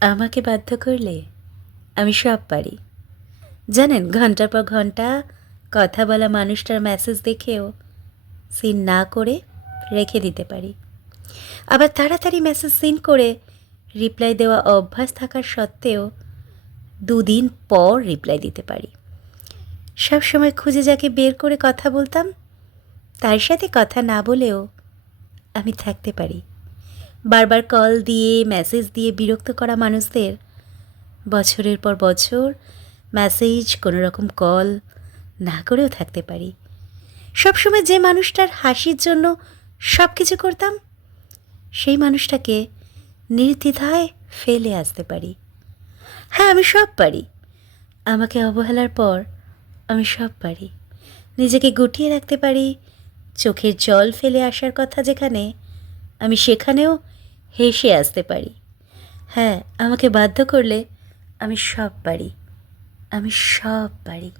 আমাকে বাধ্য করলে আমি সব পারি। জানেন, ঘন্টার পর ঘন্টা কথা বলা মানুষটার মেসেজ দেখেও সিন না করে রেখে দিতে পারি। আবার তাড়াতাড়ি মেসেজ সিন করে রিপ্লাই দেওয়া অভ্যাস থাকার সত্ত্বেও 2 দিন পর রিপ্লাই দিতে পারি। সবসময় খুঁজে যাকে বের করে কথা বলতাম তার সাথে কথা না বলেও আমি থাকতে পারি। বারবার কল দিয়ে মেসেজ দিয়ে বিরক্ত করা মানুষদের বছরের পর বছর মেসেজ, কোনো রকম কল না করেও থাকতে পারি। সবসময় যে মানুষটার হাসির জন্য সব কিছু করতাম সেই মানুষটাকে নির্দ্বিধায় ফেলে আসতে পারি। হ্যাঁ, আমি সব পারি। আমাকে অবহেলার পর আমি সব পারি। নিজেকে গুটিয়ে রাখতে পারি। চোখের জল ফেলে আসার কথা যেখানে, আমি সেখানেও হেসে আসতে পারি। হ্যাঁ, আমাকে বাধ্য করলে আমি সব পারি। আমি সব পারি।